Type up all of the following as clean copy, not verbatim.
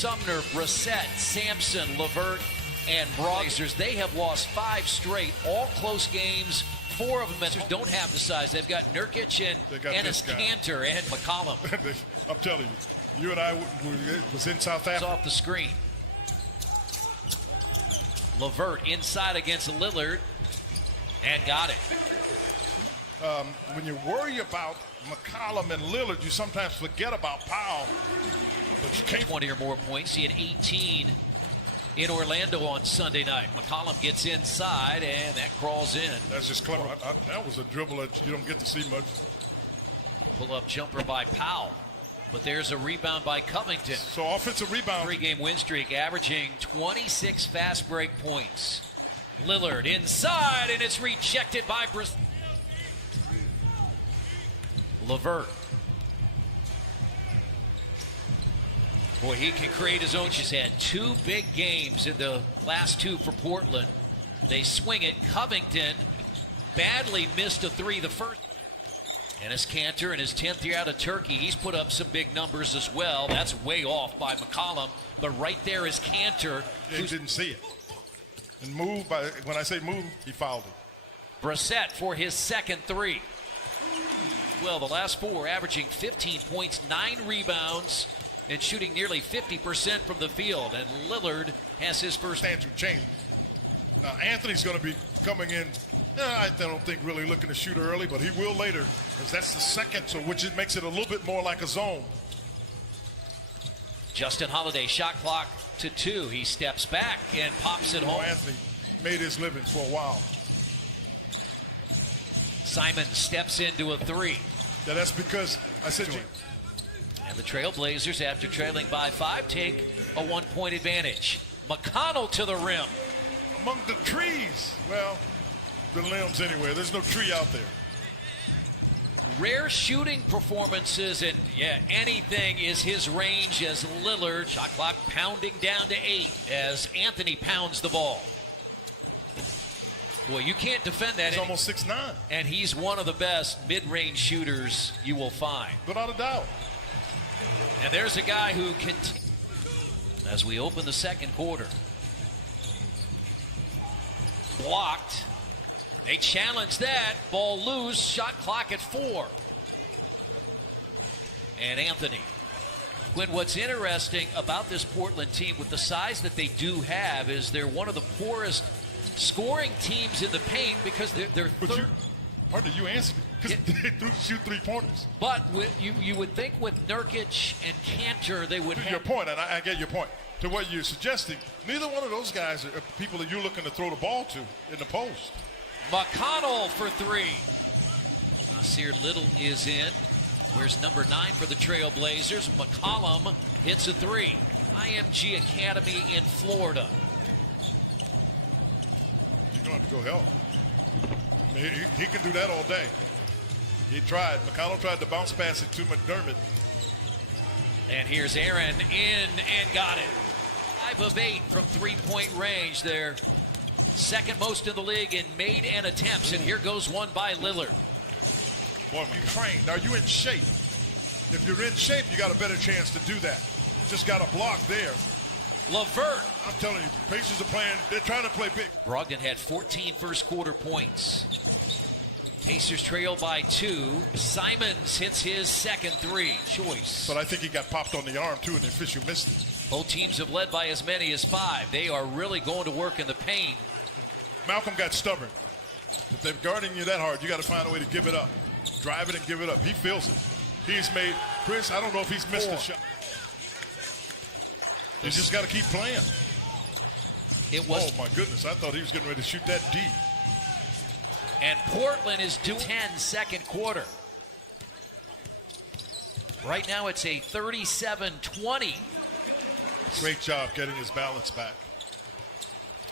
Sumner, Brissett, Sampson, LeVert, and Brogdon. They have lost 5 straight, all close games. 4 of them don't have the size. They've got Nurkic and Enes Kanter and McCollum. I'm telling you, you and I was in South Africa. Off the screen. LeVert inside against Lillard and got it. When you worry about McCollum and Lillard, you sometimes forget about Powell. But you can't. 20 or more points. He had 18 in Orlando on Sunday night. McCollum gets inside, and that crawls in. That's just clever. That was a dribble that you don't get to see much. Pull-up jumper by Powell. But there's a rebound by Covington. So offensive rebound. 3-game win streak, averaging 26 fast break points. Lillard inside, and it's rejected by Brissett. LeVert. Boy, he can create his own. She's had 2 big games in the last 2 for Portland. They swing it. Covington badly missed a 3 the first. Enes Kanter in his 10th year out of Turkey. He's put up some big numbers as well. That's way off by McCollum. But right there is Kanter. He didn't see it. And when I say move, he fouled it. Brissett for his second 3. Well, the last 4 averaging 15 points, 9 rebounds, and shooting nearly 50% from the field. And Lillard has his first substantial change. Now, Anthony's going to be coming in, I don't think really looking to shoot early, but he will later, because that's the second, so which it makes it a little bit more like a zone. Justin Holiday, shot clock to 2. He steps back and pops it home. Anthony made his living for a while. Simon steps into a 3. Yeah, that's because I said you. And the Trailblazers, after trailing by 5, take a 1-point advantage. McConnell to the rim. Among the trees. Well, the limbs anyway. There's no tree out there. Rare shooting performances, and anything is his range as Lillard, shot clock pounding down to 8 as Anthony pounds the ball. Boy, you can't defend that. He's almost 6'9". And he's one of the best mid-range shooters you will find. Without a doubt. And there's a guy who can, as we open the second quarter. Blocked. They challenge that. Ball loose. Shot clock at 4. And Anthony. Quinn, what's interesting about this Portland team with the size that they do have is they're one of the poorest scoring teams in the paint because they're third. Pardon, you answered it. Because they shoot 3-pointers. But you would think with Nurkic and Kanter they would have. Your point, and I get your point. To what you're suggesting, neither one of those guys are people that you're looking to throw the ball to in the post. McConnell for 3. Nasir Little is in. Where's number 9 for the Trailblazers? McCollum hits a 3. IMG Academy in Florida. You're going to have to go help. I mean, he can do that all day. He tried. McConnell tried to bounce pass it to McDermott. And here's Aaron in and got it. 5 of 8 from 3-point range there. Second most in the league in made and attempts. And here goes one by Lillard. Boy, you trained. Are you in shape? If you're in shape, you got a better chance to do that. Just got a block there. LeVert. I'm telling you, Pacers are playing. They're trying to play big. Brogdon had 14 first quarter points. Pacers trail by 2. Simons hits his second 3. Choice. But I think he got popped on the arm, too, and the official missed it. Both teams have led by as many as 5. They are really going to work in the paint. Malcolm got stubborn. If they're guarding you that hard, you got to find a way to give it up. Drive it and give it up. He feels it. He's made, Chris, I don't know if he's missed a shot. You just got to keep playing. It was. Oh, my goodness. I thought he was getting ready to shoot that deep. And Portland is doing 10 second quarter. Right now it's a 37-20. Great job getting his balance back.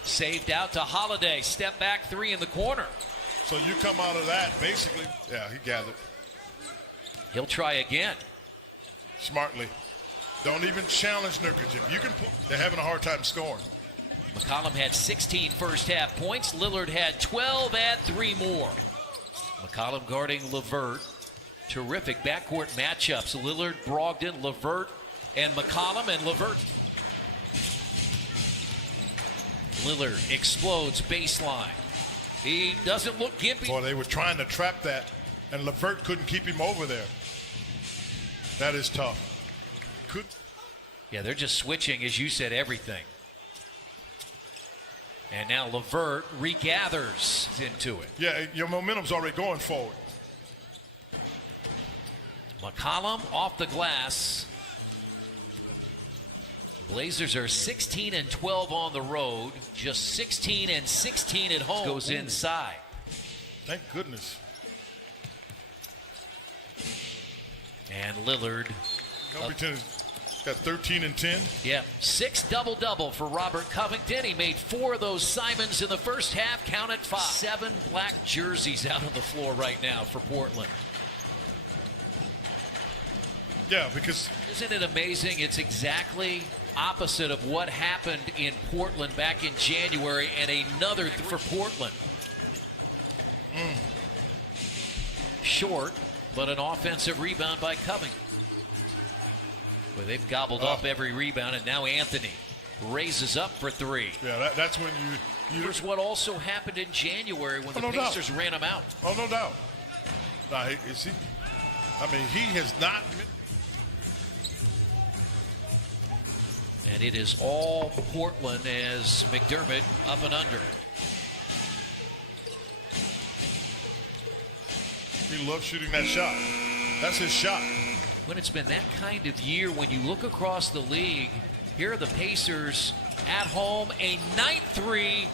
Saved out to Holiday. Step back 3 in the corner. So you come out of that, basically. Yeah, he gathered. He'll try again. Smartly. Don't even challenge Nurkic. If you can they're having a hard time scoring. McCollum had 16 first half points. Lillard had 12, add 3 more. McCollum guarding LeVert. Terrific backcourt matchups. Lillard, Brogdon, LeVert, and McCollum. And LeVert Lillard explodes baseline. He doesn't look gimpy. Boy, they were trying to trap that, and LeVert couldn't keep him over there. That is tough. Yeah, they're just switching, as you said, everything. And now LeVert regathers into it. Yeah, your momentum's already going forward. McCollum off the glass. Blazers are 16-12 on the road, just 16-16 at home. Goes inside. Thank goodness. And Lillard. Covington got 13 and 10. Yeah, 6 double-double for Robert Covington. He made 4 of those Simons in the first half. Count it 5. 7 black jerseys out on the floor right now for Portland. Yeah, because isn't it amazing? It's exactly opposite of what happened in Portland back in January, and another for Portland. Short, but an offensive rebound by Covington. Well, they've gobbled up every rebound, and now Anthony raises up for 3. Yeah, that's when you. Here's what also happened in January when the Pacers ran him out. Oh, no doubt. Now, is he? I mean, he has not. And it is all Portland as McDermott up and under. He loves shooting that shot. That's his shot. When it's been that kind of year, when you look across the league, here are the Pacers at home, a night 3.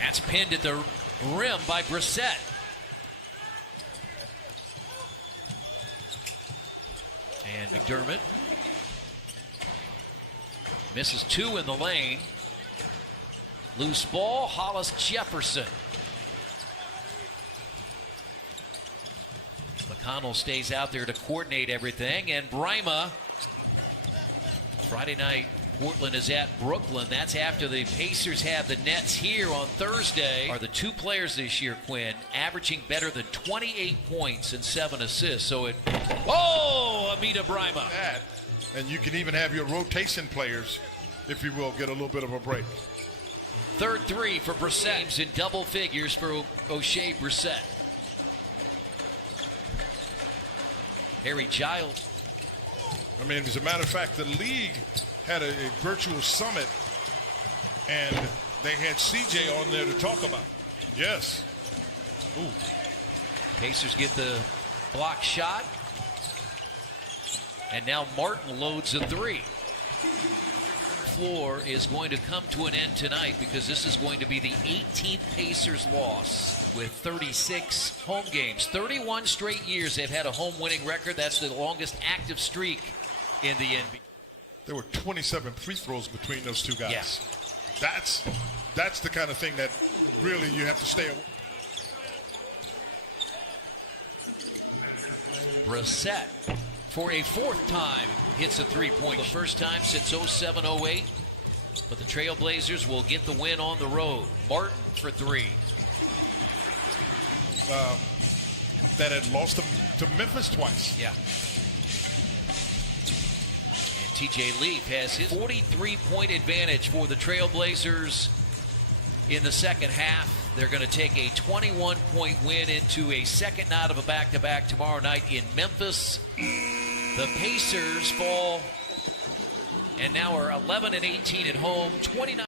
That's pinned at the rim by Brissett. And McDermott misses 2 in the lane. Loose ball, Hollis Jefferson. McConnell stays out there to coordinate everything, and Brima. Friday night, Portland is at Brooklyn. That's after the Pacers have the Nets here on Thursday. Are the 2 players this year, Quinn, averaging better than 28 points and 7 assists. So it, Amita Brima. And you can even have your rotation players, if you will, get a little bit of a break. Third 3 for Brissett. In double figures for O'Shea Brissett. Harry Giles. I mean, as a matter of fact, the league had a virtual summit, and they had CJ on there to talk about. Yes. Ooh. Pacers get the block shot. And now Martin loads a 3. Floor is going to come to an end tonight because this is going to be the 18th Pacers loss with 36 home games. 31 straight years they've had a home winning record. That's the longest active streak in the NBA. There were 27 free throws between those 2 guys. Yeah. That's the kind of thing that really you have to stay away. Brissett, for a 4th time, hits a 3-point. The first time since 07-08. But the Trailblazers will get the win on the road. Martin for 3. That had lost to Memphis twice. Yeah. And TJ Leaf has his 43-point advantage for the Trailblazers in the second half. They're going to take a 21-point win into a second night of a back-to-back tomorrow night in Memphis. The Pacers fall and now are 11-18 at home, 29.